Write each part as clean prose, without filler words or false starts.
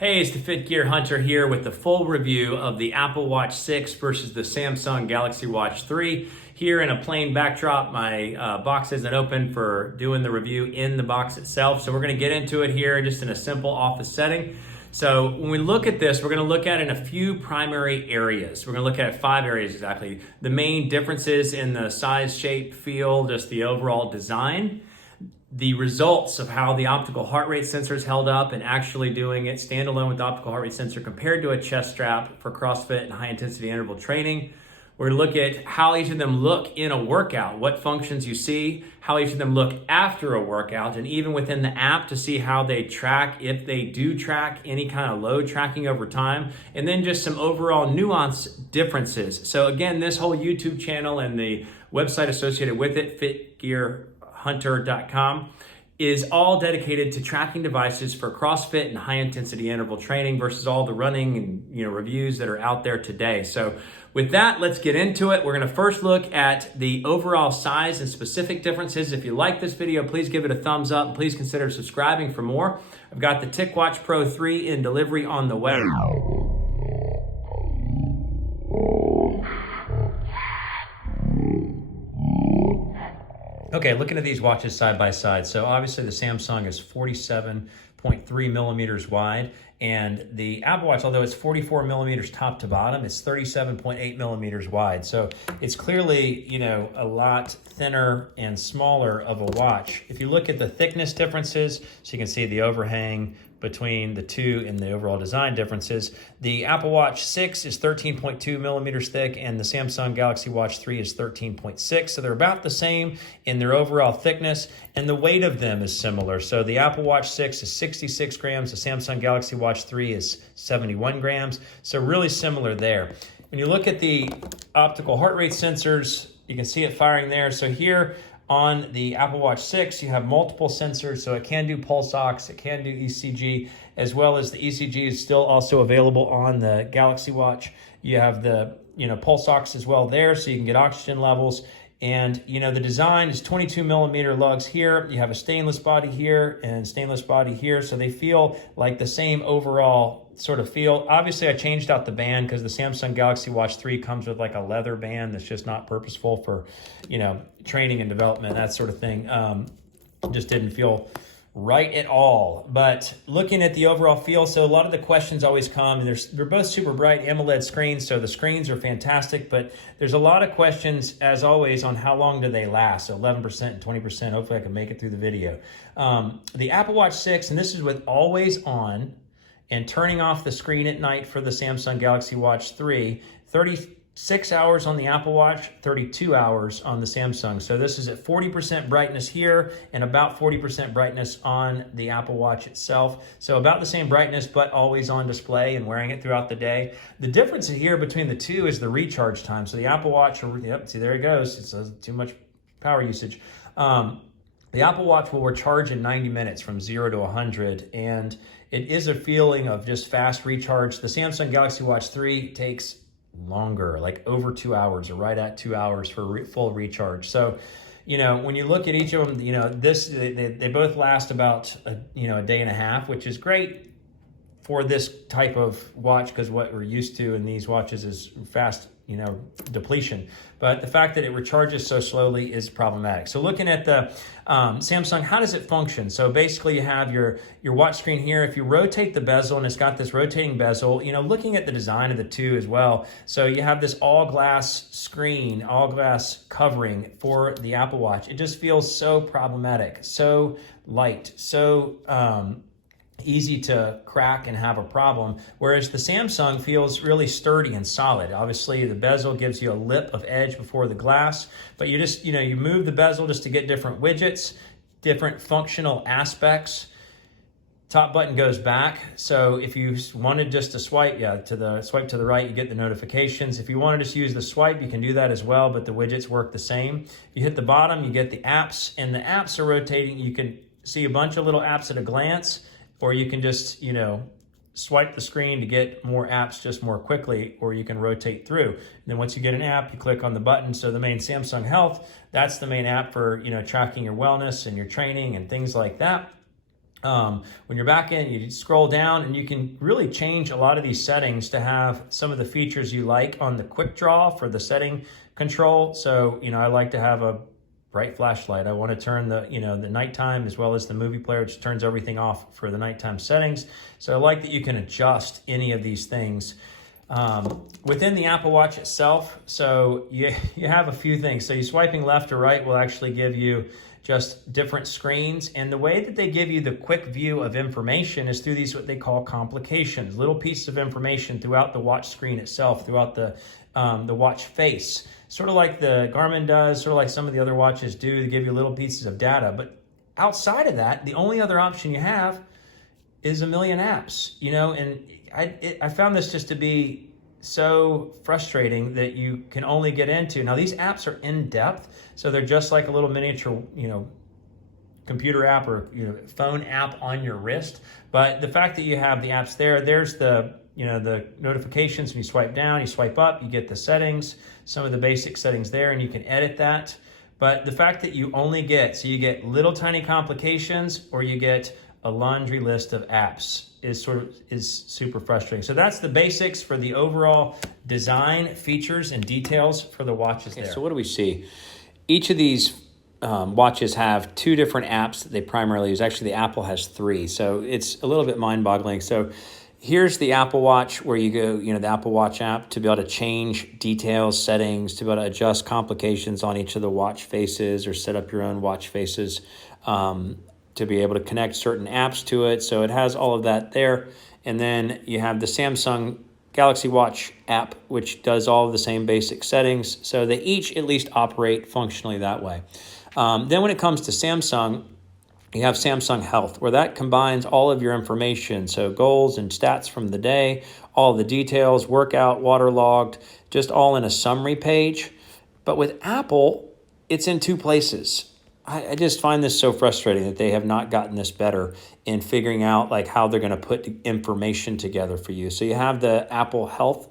Hey, it's the Fit Gear Hunter here with the full review of the Apple Watch 6 versus the Samsung Galaxy Watch 3. Here in a plain backdrop, my box isn't open for doing the review in the box itself. So we're gonna get into it here just in a simple office setting. So when we look at this, we're gonna look at it in a few primary areas. We're gonna look at 5 areas exactly. The main differences in the size, shape, feel, just the overall design, the results of how the optical heart rate sensor is held up and actually doing it standalone with the optical heart rate sensor compared to a chest strap for CrossFit and high intensity interval training. We're gonna look at how each of them look in a workout, what functions you see, how each of them look after a workout, and even within the app to see how they track, if they do track any kind of load tracking over time, and then just some overall nuance differences. So again, this whole YouTube channel and the website associated with it, fitgearhunter.com, is all dedicated to tracking devices for CrossFit and high intensity interval training versus all the running and reviews that are out there today. So with that, let's get into it. We're gonna first look at the overall size and specific differences. If you like this video, please give it a thumbs up. Please consider subscribing for more. I've got the TicWatch Pro 3 in delivery on the web. Okay, looking at these watches side by side. So obviously the Samsung is 47.3 millimeters wide, and the Apple Watch, although it's 44 millimeters top to bottom, it's 37.8 millimeters wide. So it's clearly, a lot thinner and smaller of a watch. If you look at the thickness differences, so you can see the overhang between the two and the overall design differences. The Apple Watch 6 is 13.2 millimeters thick and the Samsung Galaxy Watch 3 is 13.6. So they're about the same in their overall thickness, and the weight of them is similar. So the Apple Watch 6 is 66 grams, the Samsung Galaxy Watch 3 is 71 grams. So really similar there. When you look at the optical heart rate sensors, you can see it firing there. So here, on the Apple Watch 6, you have multiple sensors, so it can do pulse ox, it can do ECG, as well as the ECG is still also available on the Galaxy Watch. You have the pulse ox as well there, so you can get oxygen levels. And the design is 22 millimeter lugs here. You have a stainless body here and stainless body here, so they feel like the same overall sort of feel. Obviously, I changed out the band because the Samsung Galaxy Watch 3 comes with like a leather band that's just not purposeful for, training and development, that sort of thing. Just didn't feel right at all. But looking at the overall feel, so a lot of the questions always come, and they're both super bright AMOLED screens, so the screens are fantastic, but there's a lot of questions, as always, on how long do they last. So 11% and 20%, hopefully I can make it through the video. The Apple Watch 6, and this is with always on, and turning off the screen at night for the Samsung Galaxy Watch 3, 36 hours on the Apple Watch, 32 hours on the Samsung. So this is at 40% brightness here and about 40% brightness on the Apple Watch itself. So about the same brightness, but always on display and wearing it throughout the day. The difference here between the two is the recharge time. So the Apple Watch, yep, see there it goes. It's too much power usage. The Apple Watch will recharge in 90 minutes from 0 to 100, and it is a feeling of just fast recharge. The Samsung Galaxy Watch 3 takes longer, like over 2 hours or right at 2 hours for full recharge. So, when you look at each of them, they both last about a day and a half, which is great for this type of watch because what we're used to in these watches is fast depletion. But the fact that it recharges so slowly is problematic. So looking at the Samsung, how does it function? So basically you have your watch screen here. If you rotate the bezel, and it's got this rotating bezel, looking at the design of the two as well. So you have this all glass screen, all glass covering for the Apple Watch. It just feels so problematic, so light, so easy to crack and have a problem, whereas the Samsung feels really sturdy and solid. Obviously, the bezel gives you a lip of edge before the glass, but you just, you move the bezel just to get different widgets, different functional aspects. Top button goes back, so if you wanted just to swipe, to the right, you get the notifications. If you want to just use the swipe, you can do that as well, but the widgets work the same. If you hit the bottom, you get the apps, and the apps are rotating. You can see a bunch of little apps at a glance, or you can just, swipe the screen to get more apps just more quickly, or you can rotate through. And then once you get an app, you click on the button. So the main Samsung Health, that's the main app for, tracking your wellness and your training and things like that. When you're back in, you scroll down and you can really change a lot of these settings to have some of the features you like on the quick draw for the setting control. So, I like to have a bright flashlight. I want to turn the nighttime as well as the movie player, which turns everything off for the nighttime settings. So I like that you can adjust any of these things within the Apple Watch itself. So you have a few things. So you swiping left or right will actually give you just different screens. And the way that they give you the quick view of information is through these, what they call complications, little pieces of information throughout the watch screen itself, throughout the watch face. Sort of like the Garmin does, sort of like some of the other watches do. They give you little pieces of data. But outside of that, the only other option you have is a million apps, and I found this just to be so frustrating that you can only get into. Now, these apps are in depth, so they're just like a little miniature, computer app or phone app on your wrist. But the fact that you have the apps there's the the notifications. When you swipe down, you swipe up, you get the settings, some of the basic settings there, and you can edit that. But the fact that you only get, you get little tiny complications or you get a laundry list of apps is super frustrating. So that's the basics for the overall design, features, and details for the watches there. So what do we see? Each of these watches have two different apps that they primarily use. Actually, the Apple has three, so it's a little bit mind-boggling. So here's the Apple Watch where you go, the Apple Watch app to be able to change details, settings, to be able to adjust complications on each of the watch faces or set up your own watch faces. To be able to connect certain apps to it. So it has all of that there. And then you have the Samsung Galaxy Watch app, which does all of the same basic settings. So they each at least operate functionally that way. Then when it comes to Samsung, you have Samsung Health, where that combines all of your information. So goals and stats from the day, all the details, workout, waterlogged, just all in a summary page. But with Apple, it's in two places. I just find this so frustrating that they have not gotten this better in figuring out like how they're going to put information together for you. So you have the Apple Health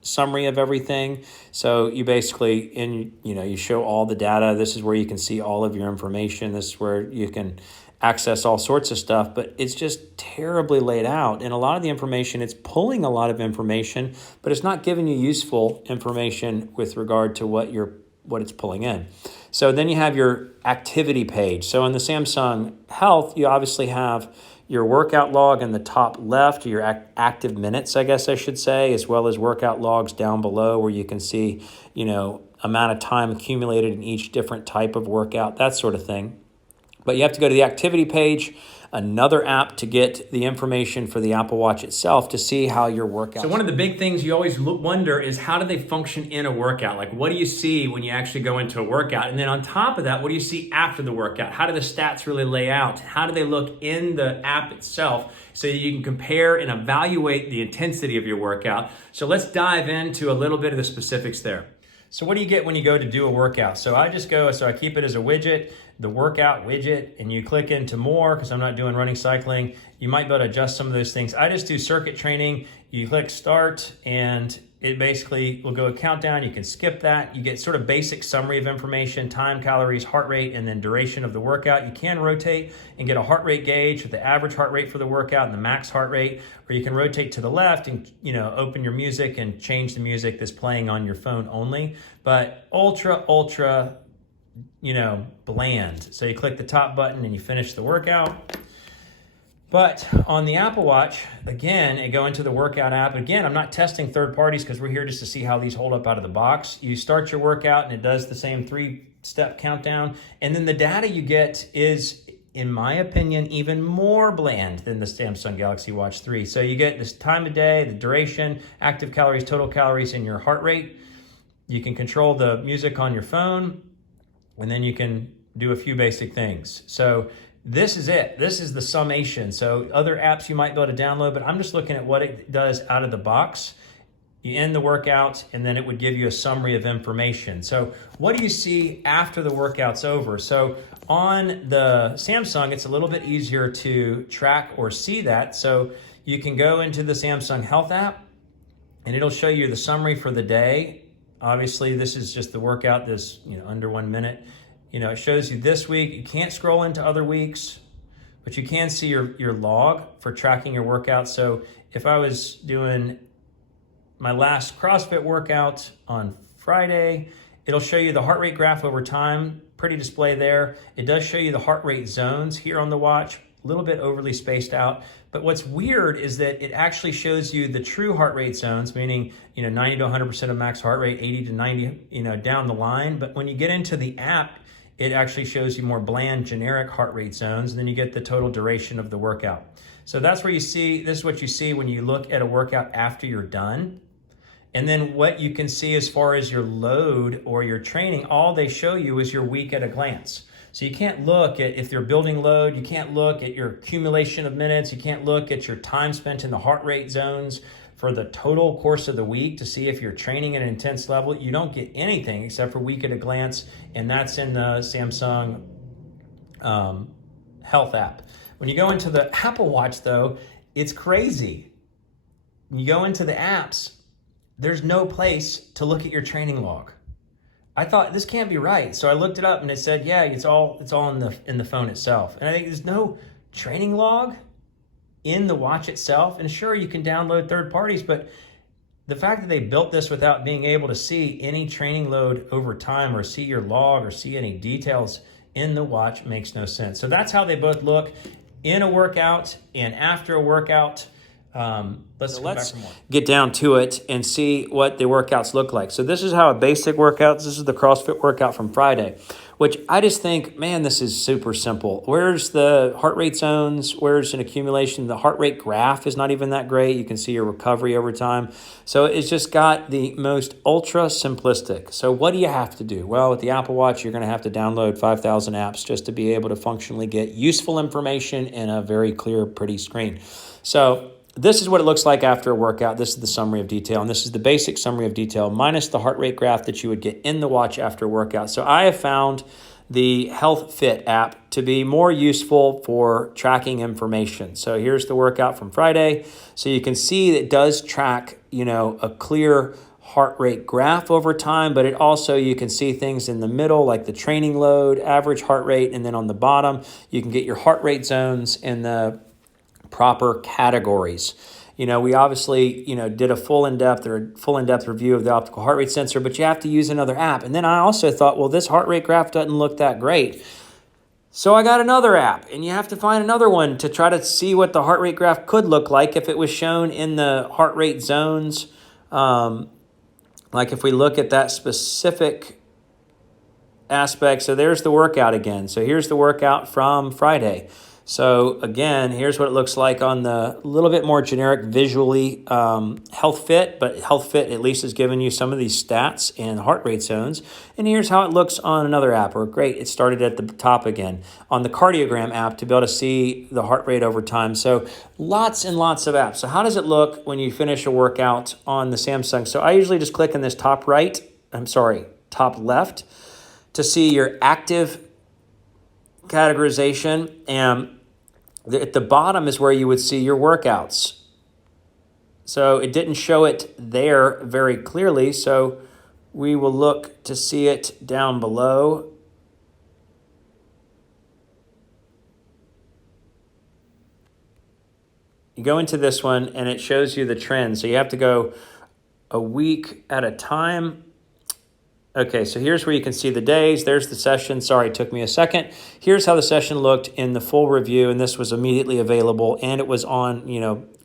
summary of everything. So you basically, you show all the data. This is where you can see all of your information. This is where you can access all sorts of stuff, but it's just terribly laid out. And a lot of the information, it's pulling a lot of information, but it's not giving you useful information with regard to what it's pulling in. So then you have your activity page. So in the Samsung Health, you obviously have your workout log in the top left, your active minutes, I guess I should say, as well as workout logs down below where you can see, amount of time accumulated in each different type of workout, that sort of thing. But you have to go to the activity page, another app to get the information for the Apple Watch itself to see how your workout. So one of the big things you always wonder is how do they function in a workout? Like what do you see when you actually go into a workout? And then on top of that, what do you see after the workout? How do the stats really lay out? How do they look in the app itself so you can compare and evaluate the intensity of your workout? So let's dive into a little bit of the specifics there. So what do you get when you go to do a workout? So I keep it as a widget, the workout widget, and you click into more because I'm not doing running, cycling. You might be able to adjust some of those things. I just do circuit training. You click start and it basically will go a countdown. You can skip that. You get sort of basic summary of information, time, calories, heart rate, and then duration of the workout. You can rotate and get a heart rate gauge with the average heart rate for the workout and the max heart rate, or you can rotate to the left and open your music and change the music that's playing on your phone only. But ultra bland. So you click the top button and you finish the workout. But on the Apple Watch, again, I go into the workout app. Again, I'm not testing third parties because we're here just to see how these hold up out of the box. You start your workout and it does the same 3-step countdown. And then the data you get is, in my opinion, even more bland than the Samsung Galaxy Watch 3. So you get this time of day, the duration, active calories, total calories, and your heart rate. You can control the music on your phone, and then you can do a few basic things. So this is it. This is the summation. So other apps you might be able to download, but I'm just looking at what it does out of the box. You end the workout, and then it would give you a summary of information. So what do you see after the workout's over? So on the Samsung, it's a little bit easier to track or see that. So you can go into the Samsung Health app, and it'll show you the summary for the day. Obviously, this is just the workout, this under 1 minute. It shows you this week. You can't scroll into other weeks. but you can see your log for tracking your workout. So if I was doing my last CrossFit workout on Friday, it'll show you the heart rate graph over time, pretty display there. It does show you the heart rate zones here on the watch, a little bit overly spaced out. But what's weird is that it actually shows you the true heart rate zones, meaning 90 to 100% of max heart rate, 80 to 90 down the line. But when you get into the app, it actually shows you more bland, generic heart rate zones, and then you get the total duration of the workout. So that's where you see, this is what you see when you look at a workout after you're done. And then what you can see as far as your load or your training, all they show you is your week at a glance. So you can't look at if they're building load, you can't look at your accumulation of minutes, you can't look at your time spent in the heart rate zones for the total course of the week to see if you're training at an intense level. You don't get anything except for week at a glance, and that's in the Samsung Health app. When you go into the Apple Watch though, it's crazy. When you go into the apps, there's no place to look at your training log. I thought this can't be right. So I looked it up and it said, yeah, it's all in the phone itself. And I think there's no training log in the watch itself. And sure, you can download third parties, but the fact that they built this without being able to see any training load over time or see your log or see any details in the watch makes no sense. So that's how they both look in a workout and after a workout. Let's get down to it and see what the workouts look like. So this is how a basic workout, this is the CrossFit workout from Friday, which I just think, man, this is super simple. Where's the heart rate zones? Where's an accumulation? The heart rate graph is not even that great. You can see your recovery over time. So it's just got the most ultra simplistic. So what do you have to do? Well, with the Apple Watch, you're going to have to download 5,000 apps just to be able to functionally get useful information in a very clear, pretty screen. So this is what it looks like after a workout. This is the summary of detail, and this is the basic summary of detail minus the heart rate graph that you would get in the watch after a workout. So I have found the Health Fit app to be more useful for tracking information. So here's the workout from Friday. So you can see that it does track, a clear heart rate graph over time, but it also, you can see things in the middle like the training load, average heart rate, and then on the bottom, you can get your heart rate zones and the proper categories. We obviously, did a full in-depth review of the optical heart rate sensor, but you have to use another app. And then I also thought, well, this heart rate graph doesn't look that great. So I got another app, and you have to find another one to try to see what the heart rate graph could look like if it was shown in the heart rate zones. Like if we look at that specific aspect. So there's the workout again. So here's the workout from Friday. So again, here's what it looks like on the little bit more generic visually Health Fit, but Health Fit at least has given you some of these stats and heart rate zones. And here's how it looks on another app. Or great, it started at the top again on the Cardiogram app to be able to see the heart rate over time. So lots and lots of apps. So how does it look when you finish a workout on the Samsung? So I usually just click in this top left to see your active categorization, and at the bottom is where you would see your workouts. So it didn't show it there very clearly, so we will look to see it down below. You go into this one and it shows you the trend. So you have to go a week at a time. Okay, so here's where you can see the days. There's the session. Sorry, it took me a second. Here's how the session looked in the full review, and this was immediately available, and it was on,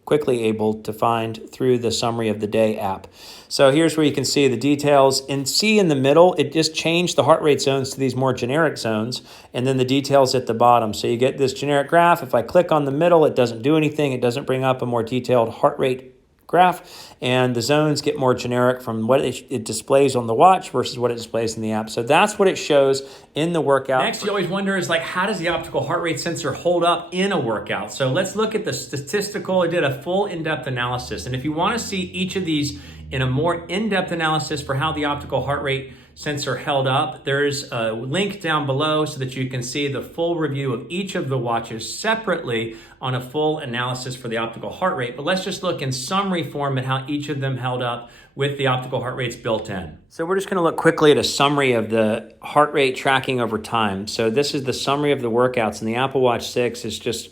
quickly able to find through the summary of the day app. So here's where you can see the details, and see in the middle, it just changed the heart rate zones to these more generic zones, and then the details at the bottom. So you get this generic graph. If I click on the middle, it doesn't do anything. It doesn't bring up a more detailed heart rate graph, and the zones get more generic from what it displays on the watch versus what it displays in the app. So that's what it shows in the workout. Next, you always wonder is how does the optical heart rate sensor hold up in a workout? So let's look at the statistical. I did a full in-depth analysis. And if you want to see each of these in a more in-depth analysis for how the optical heart rate sensor held up. There's a link down below so that you can see the full review of each of the watches separately on a full analysis for the optical heart rate. But let's just look in summary form at how each of them held up with the optical heart rates built in. So we're just going to look quickly at a summary of the heart rate tracking over time. So this is the summary of the workouts, and the Apple Watch 6 is just,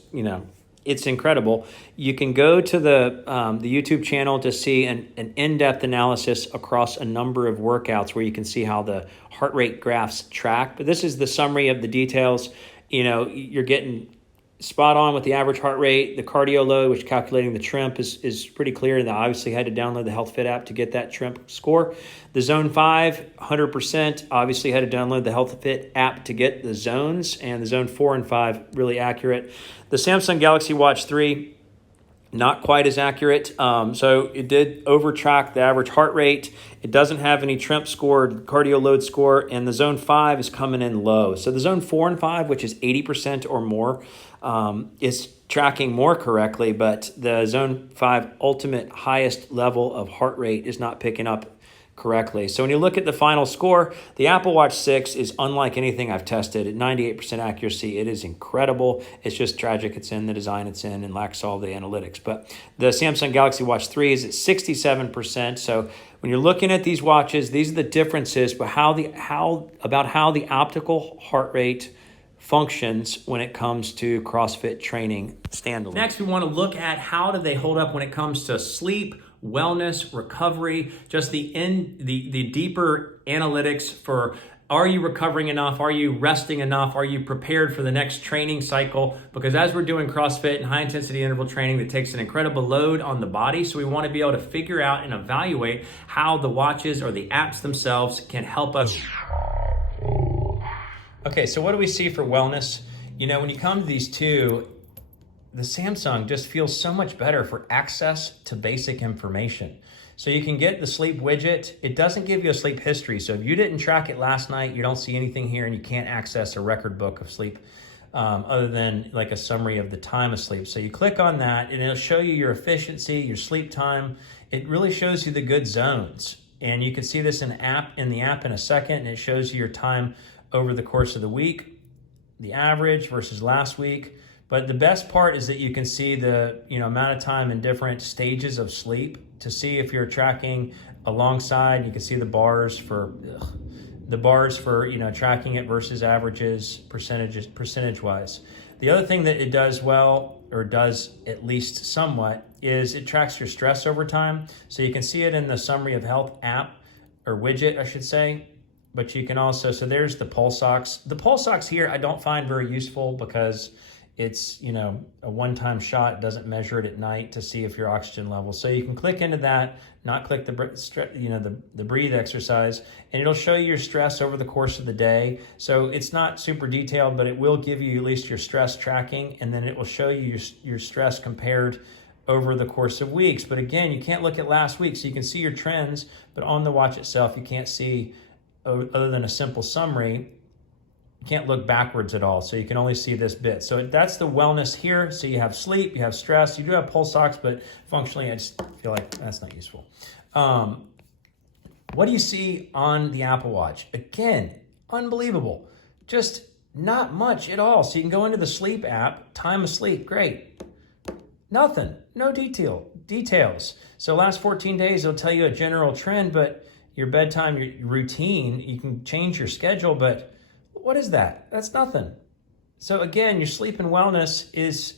it's incredible. You can go to the YouTube channel to see an in-depth analysis across a number of workouts where you can see how the heart rate graphs track. But this is the summary of the details. You're getting spot on with the average heart rate. The cardio load, which calculating the TRIMP is pretty clear. And I obviously had to download the HealthFit app to get that TRIMP score. The Zone 5, 100%. Obviously had to download the HealthFit app to get the zones. And the Zone 4 and 5, really accurate. The Samsung Galaxy Watch 3, not quite as accurate. So it did over-track the average heart rate. It doesn't have any TRIMP score, cardio load score, and the Zone 5 is coming in low. So the Zone 4 and 5, which is 80% or more, is tracking more correctly, but the Zone 5 ultimate highest level of heart rate is not picking up correctly. So when you look at the final score, the Apple Watch 6 is unlike anything I've tested. At 98% accuracy, it is incredible. It's just tragic it's in the design it's in and lacks all the analytics. But the Samsung Galaxy Watch 3 is at 67%. So when you're looking at these watches, these are the differences, but how the optical heart rate functions when it comes to CrossFit training standalone. Next, we want to look at how do they hold up when it comes to sleep, wellness, recovery, just the deeper analytics for, are you recovering enough? Are you resting enough? Are you prepared for the next training cycle? Because as we're doing CrossFit and high intensity interval training, that takes an incredible load on the body. So we want to be able to figure out and evaluate how the watches or the apps themselves can help us. Okay, so what do we see for wellness? When you come to these two, the Samsung just feels so much better for access to basic information. So you can get the sleep widget. It doesn't give you a sleep history. So if you didn't track it last night, you don't see anything here and you can't access a record book of sleep other than like a summary of the time of sleep. So you click on that and it'll show you your efficiency, your sleep time. It really shows you the good zones. And you can see this in the app in a second, and it shows you your time over the course of the week, the average versus last week. But the best part is that you can see the amount of time in different stages of sleep to see if you're tracking alongside. You can see the bars for tracking it versus averages, percentage wise. The other thing that it does well, or does at least somewhat, is it tracks your stress over time. So you can see it in the summary of health app, or widget, I should say. But you can also, so there's the pulse ox. The pulse ox here I don't find very useful because it's, a one-time shot. It doesn't measure it at night to see if your oxygen level. So you can click into that, not click the breathe exercise, and it'll show you your stress over the course of the day. So it's not super detailed, but it will give you at least your stress tracking, and then it will show you your stress compared over the course of weeks. But again, you can't look at last week, so you can see your trends, but on the watch itself, you can't see, other than a simple summary, you can't look backwards at all. So you can only see this bit. So that's the wellness here. So you have sleep, you have stress, you do have pulse ox, but functionally, I just feel like that's not useful. What do you see on the Apple Watch? Again, unbelievable. Just not much at all. So you can go into the sleep app, time of sleep, great. Nothing, no details. So last 14 days, it'll tell you a general trend, but your bedtime, your routine, you can change your schedule, but what is that? That's nothing. So again, your sleep and wellness is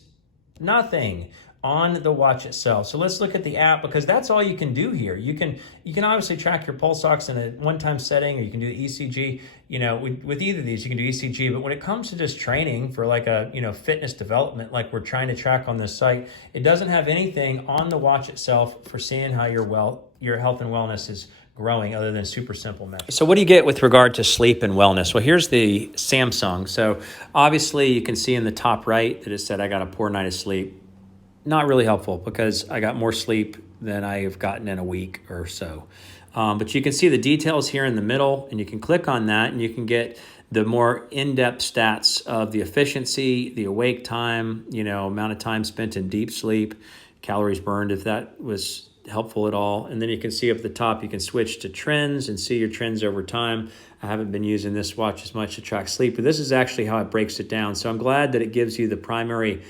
nothing on the watch itself. So let's look at the app, because that's all you can do here. You can obviously track your pulse ox in a one-time setting, or you can do ECG. With either of these, you can do ECG. But when it comes to just training for like a fitness development, like we're trying to track on this site, it doesn't have anything on the watch itself for seeing how your health and wellness is growing, other than super simple metrics. So what do you get with regard to sleep and wellness? Well, here's the Samsung. So obviously you can see in the top right that it said I got a poor night of sleep. Not really helpful, because I got more sleep than I have gotten in a week or so. But you can see the details here in the middle, and you can click on that and you can get the more in-depth stats of the efficiency, the awake time, amount of time spent in deep sleep, calories burned, if that was helpful at all. And then you can see up at the top, you can switch to trends and see your trends over time. I haven't been using this watch as much to track sleep, but this is actually how it breaks it down. So I'm glad that it gives you the primary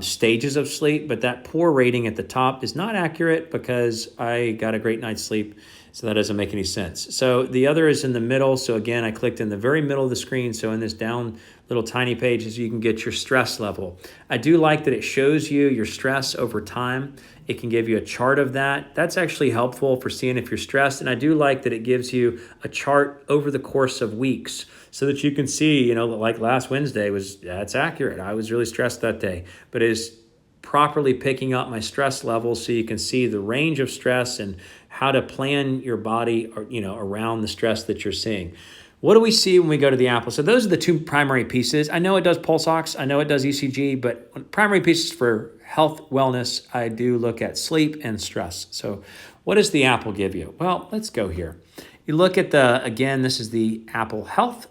stages of sleep, but that poor rating at the top is not accurate because I got a great night's sleep. So that doesn't make any sense. So the other is in the middle. So again, I clicked in the very middle of the screen. So in this down little tiny pages, you can get your stress level. I do like that it shows you your stress over time. It can give you a chart of that. That's actually helpful for seeing if you're stressed. And I do like that it gives you a chart over the course of weeks so that you can see, like last Wednesday that's accurate. I was really stressed that day, but it is properly picking up my stress levels so you can see the range of stress and how to plan your body around the stress that you're seeing. What do we see when we go to the Apple? So those are the two primary pieces. I know it does pulse ox, I know it does ECG, but primary pieces for health, wellness, I do look at sleep and stress. So what does the Apple give you? Well, let's go here. You look at again, this is the Apple Health.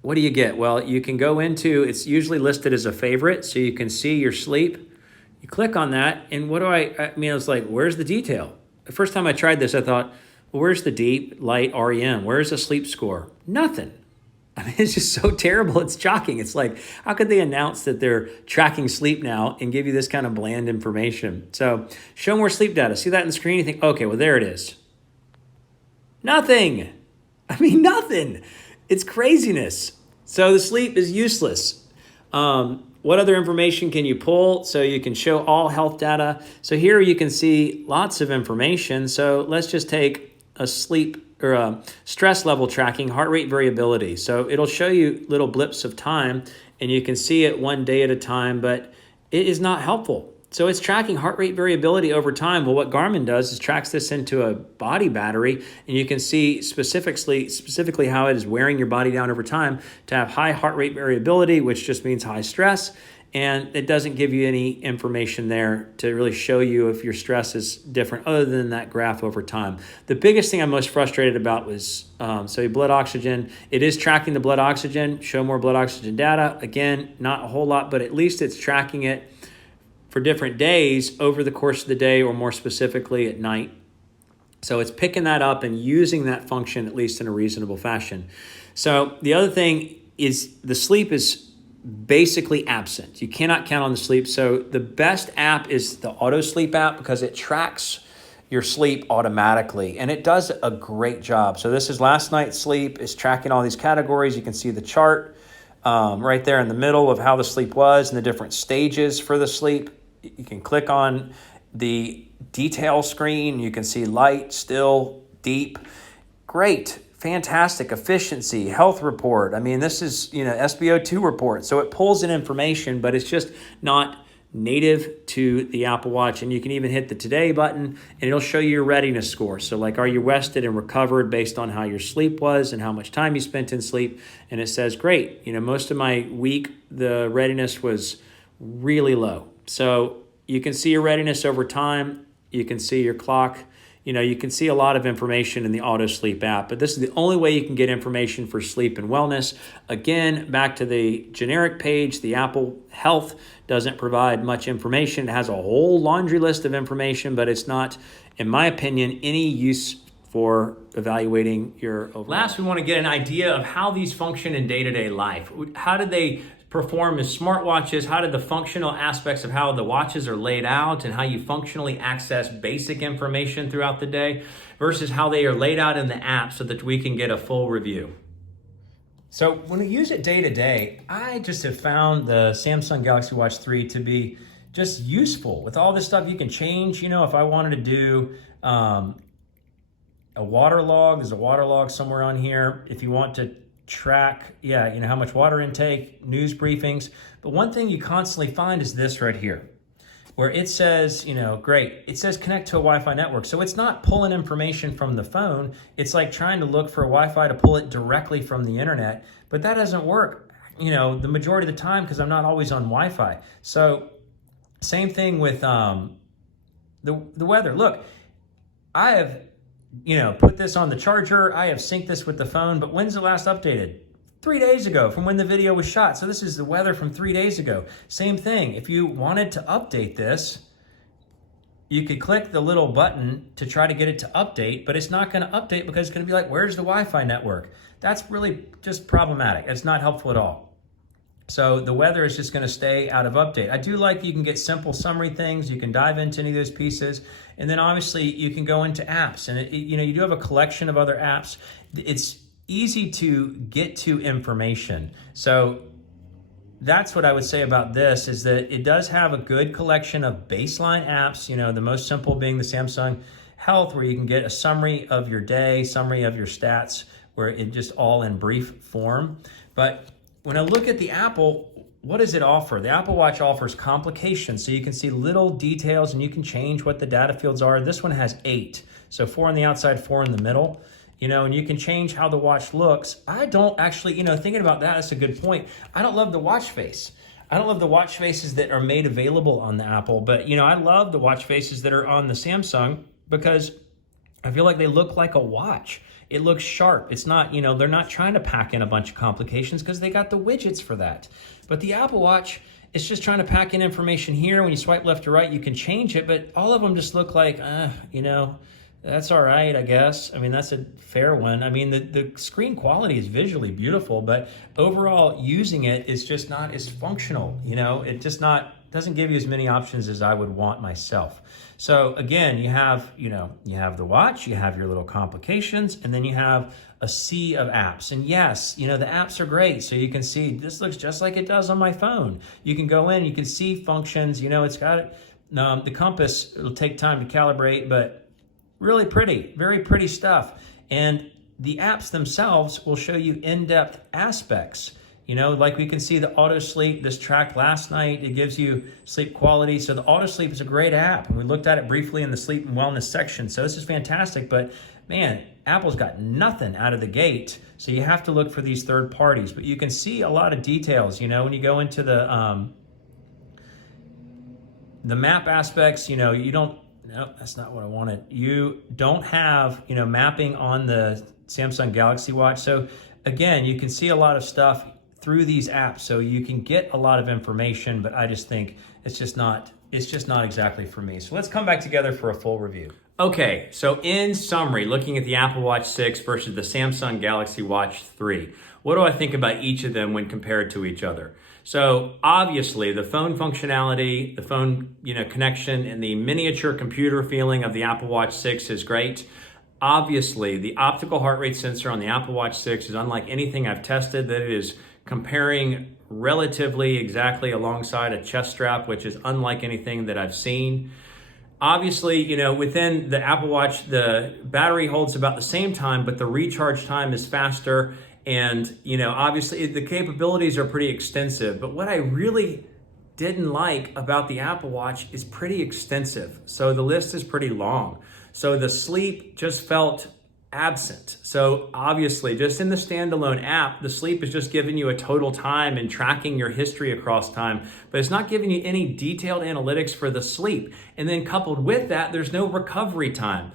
What do you get? Well, you can go into, it's usually listed as a favorite, so you can see your sleep. You click on that, and what do I mean, it's like, where's the detail? The first time I tried this, I thought, well, where's the deep, light, REM? Where's the sleep score? Nothing. I mean, it's just so terrible. It's shocking. It's like, how could they announce that they're tracking sleep now and give you this kind of bland information? So show more sleep data. See that on the screen? You think, okay, well, there it is. Nothing. I mean, nothing. It's craziness. So the sleep is useless. What other information can you pull? So you can show all health data. So here you can see lots of information. So let's just take a sleep or a stress level tracking, heart rate variability. So it'll show you little blips of time and you can see it one day at a time, but it is not helpful. So it's tracking heart rate variability over time. Well, what Garmin does is tracks this into a body battery, and you can see specifically how it is wearing your body down over time to have high heart rate variability, which just means high stress. And it doesn't give you any information there to really show you if your stress is different other than that graph over time. The biggest thing I'm most frustrated about was, so your blood oxygen, it is tracking the blood oxygen, show more blood oxygen data. Again, not a whole lot, but at least it's tracking it for different days over the course of the day, or more specifically at night. So it's picking that up and using that function at least in a reasonable fashion. So the other thing is the sleep is basically absent. You cannot count on the sleep. So the best app is the Auto Sleep app because it tracks your sleep automatically, and it does a great job. So this is last night's sleep. It's tracking all these categories. You can see the chart right there in the middle of how the sleep was and the different stages for the sleep. You can click on the detail screen. You can see light, still, deep. Great, fantastic, efficiency, health report. I mean, this is, SpO2 report. So it pulls in information, but it's just not native to the Apple Watch. And you can even hit the Today button and it'll show you your readiness score. So like, are you rested and recovered based on how your sleep was and how much time you spent in sleep? And it says, great. Most of my week, the readiness was really low. So you can see your readiness over time. You can see your clock. You can see a lot of information in the Auto Sleep app, but this is the only way you can get information for sleep and wellness. Again, back to the generic page, the Apple Health doesn't provide much information. It has a whole laundry list of information, but it's not, in my opinion, any use for evaluating your overall. Last, we want to get an idea of how these function in day-to-day life. How did they perform as smartwatches? How did the functional aspects of how the watches are laid out and how you functionally access basic information throughout the day versus how they are laid out in the app so that we can get a full review? So when we use it day to day, I just have found the Samsung Galaxy Watch 3 to be just useful. With all this stuff you can change, if I wanted to do a water log, there's a water log somewhere on here. If you want to track, how much water intake, news briefings. But one thing you constantly find is this right here, where it says, great, it says connect to a Wi-Fi network. So it's not pulling information from the phone. It's like trying to look for a Wi-Fi to pull it directly from the internet, but that doesn't work, the majority of the time because I'm not always on Wi-Fi. So same thing with the weather. Look, I have put this on the charger. I have synced this with the phone, but when's it last updated? 3 days ago from when the video was shot. So this is the weather from 3 days ago. Same thing. If you wanted to update this, you could click the little button to try to get it to update, but it's not going to update because it's going to be like, where's the Wi-Fi network? That's really just problematic. It's not helpful at all. So the weather is just going to stay out of update. I do like you can get simple summary things. You can dive into any of those pieces. And then obviously you can go into apps. And you do have a collection of other apps. It's easy to get to information. So that's what I would say about this, is that it does have a good collection of baseline apps, the most simple being the Samsung Health, where you can get a summary of your day, summary of your stats, where it just all in brief form. But when I look at the Apple, what does it offer? The Apple Watch offers complications, so you can see little details and you can change what the data fields are. This one has 8, so 4 on the outside, 4 in the middle. And you can change how the watch looks. I don't actually, thinking about that, that's a good point. I don't love the watch face. I don't love the watch faces that are made available on the Apple, but I love the watch faces that are on the Samsung because I feel like they look like a watch. It looks sharp. It's not, they're not trying to pack in a bunch of complications because they got the widgets for that. But the Apple Watch, it's just trying to pack in information here. When you swipe left to right, you can change it, but all of them just look like, that's all right, I guess. I mean, that's a fair one. I mean, the screen quality is visually beautiful, but overall using it is just not as functional. It just doesn't give you as many options as I would want myself. So again, you have the watch, you have your little complications, and then you have a sea of apps. And yes, the apps are great. So you can see, this looks just like it does on my phone. You can go in, you can see functions, it's got the compass, it'll take time to calibrate, but really pretty, very pretty stuff. And the apps themselves will show you in-depth aspects. Like we can see the auto sleep, this tracked last night, it gives you sleep quality. So the auto sleep is a great app. And we looked at it briefly in the sleep and wellness section. So this is fantastic, but man, Apple's got nothing out of the gate. So you have to look for these third parties, but you can see a lot of details, when you go into the map aspects, no, that's not what I wanted. You don't have, mapping on the Samsung Galaxy Watch. So again, you can see a lot of stuff through these apps. So you can get a lot of information, but I just think it's just not exactly for me. So let's come back together for a full review. Okay, so in summary, looking at the Apple Watch 6 versus the Samsung Galaxy Watch 3, what do I think about each of them when compared to each other? So obviously the phone functionality, the phone connection, and the miniature computer feeling of the Apple Watch 6 is great. Obviously the optical heart rate sensor on the Apple Watch 6 is unlike anything I've tested, that it is comparing relatively exactly alongside a chest strap, which is unlike anything that I've seen. Obviously, within the Apple Watch, the battery holds about the same time, but the recharge time is faster. And, obviously the capabilities are pretty extensive, but what I really didn't like about the Apple Watch is pretty extensive. So the list is pretty long. So the sleep just felt absent. So obviously just in the standalone app, the sleep is just giving you a total time and tracking your history across time, but it's not giving you any detailed analytics for the sleep. And then coupled with that, there's no recovery time.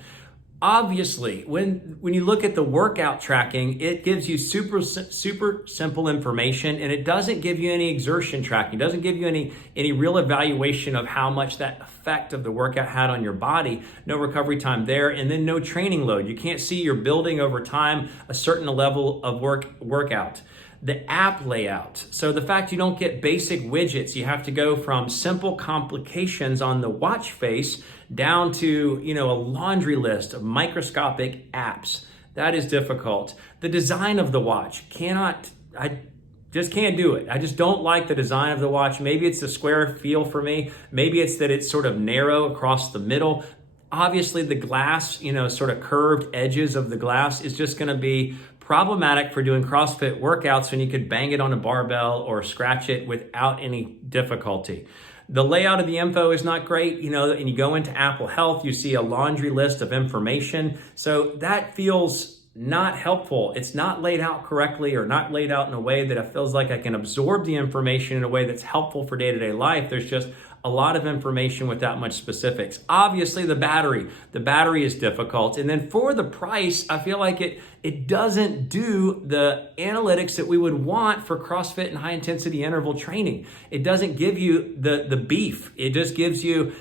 Obviously, when you look at the workout tracking, it gives you super simple information, and it doesn't give you any exertion tracking. It doesn't give you any real evaluation of how much that effect of the workout had on your body. No recovery time there, and then no training load. You can't see you're building over time a certain level of workout. The app layout. So the fact you don't get basic widgets, you have to go from simple complications on the watch face down to, a laundry list of microscopic apps. That is difficult. The design of the watch I just can't do it. I just don't like the design of the watch. Maybe it's the square feel for me. Maybe it's that it's sort of narrow across the middle. Obviously the glass, sort of curved edges of the glass is just going to be problematic for doing CrossFit workouts when you could bang it on a barbell or scratch it without any difficulty. The layout of the info is not great, and you go into Apple Health, you see a laundry list of information. So that feels not helpful. It's not laid out correctly or not laid out in a way that it feels like I can absorb the information in a way that's helpful for day-to-day life. There's just a lot of information without much specifics. Obviously the battery is difficult. And then for the price, I feel like it doesn't do the analytics that we would want for CrossFit and high intensity interval training. It doesn't give you the beef. It just gives you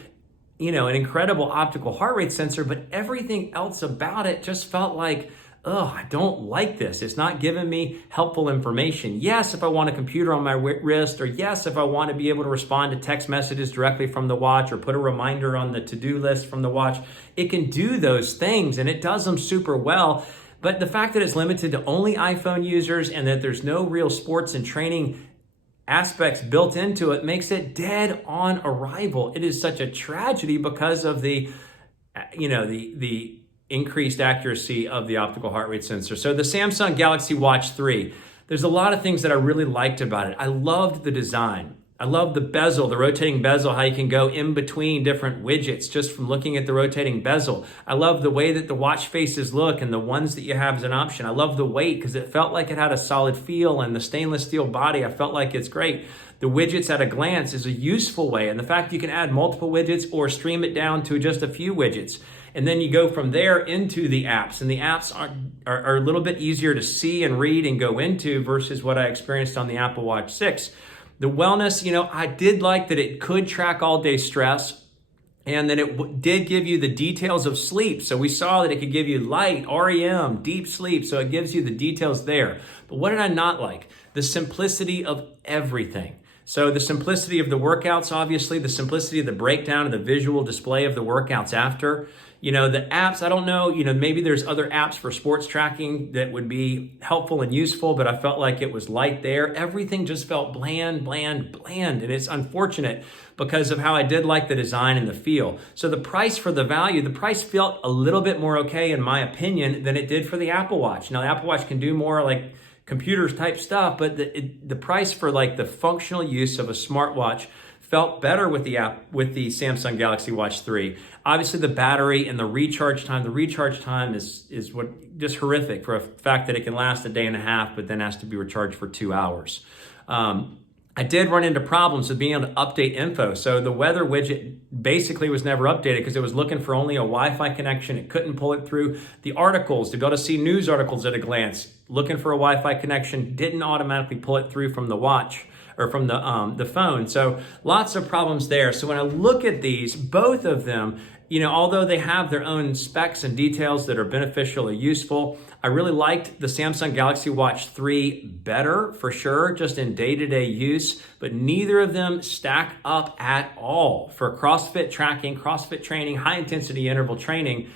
an incredible optical heart rate sensor, but everything else about it just felt like, oh, I don't like this. It's not giving me helpful information. Yes, if I want a computer on my wrist, or yes, if I want to be able to respond to text messages directly from the watch or put a reminder on the to-do list from the watch, it can do those things and it does them super well. But the fact that it's limited to only iPhone users and that there's no real sports and training aspects built into it makes it dead on arrival. It is such a tragedy because of the increased accuracy of the optical heart rate sensor. So the Samsung Galaxy Watch 3, there's a lot of things that I really liked about it. I loved the design. I love the bezel, the rotating bezel, how you can go in between different widgets just from looking at the rotating bezel. I love the way that the watch faces look and the ones that you have as an option. I love the weight because it felt like it had a solid feel, and the stainless steel body, I felt like it's great. The widgets at a glance is a useful way, and the fact you can add multiple widgets or stream it down to just a few widgets. And then you go from there into the apps, and the apps are a little bit easier to see and read and go into versus what I experienced on the Apple Watch 6. The wellness, I did like that it could track all day stress, and that it did give you the details of sleep. So we saw that it could give you light, REM, deep sleep. So it gives you the details there. But what did I not like? The simplicity of everything. So the simplicity of the workouts, obviously, the simplicity of the breakdown of the visual display of the workouts after. The apps, I don't know, maybe there's other apps for sports tracking that would be helpful and useful, but I felt like it was light there. Everything just felt bland. And it's unfortunate because of how I did like the design and the feel. So the price for the value, the price felt a little bit more okay, in my opinion, than it did for the Apple Watch. Now, the Apple Watch can do more like computers type stuff, but the price for like the functional use of a smartwatch felt better with the Samsung Galaxy Watch 3. Obviously, the battery and the recharge time is what just horrific for a fact that it can last a day and a half, but then has to be recharged for 2 hours. I did run into problems with being able to update info. So the weather widget basically was never updated because it was looking for only a Wi-Fi connection. It couldn't pull it through. The articles, to be able to see news articles at a glance, looking for a Wi-Fi connection, didn't automatically pull it through from the watch or from the phone. So lots of problems there. So when I look at these, both of them, although they have their own specs and details that are beneficial or useful, I really liked the Samsung Galaxy Watch 3 better, for sure, just in day-to-day use, but neither of them stack up at all for CrossFit tracking, CrossFit training, high-intensity interval training,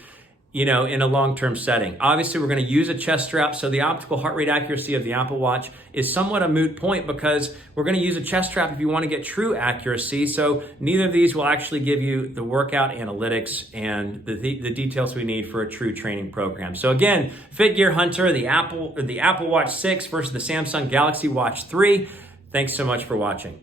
in a long-term setting. Obviously, we're going to use a chest strap, so the optical heart rate accuracy of the Apple Watch is somewhat a moot point because we're going to use a chest strap if you want to get true accuracy. So neither of these will actually give you the workout analytics and the details we need for a true training program. So again, Fit Gear Hunter, the Apple Watch 6 versus the Samsung Galaxy Watch 3. Thanks so much for watching.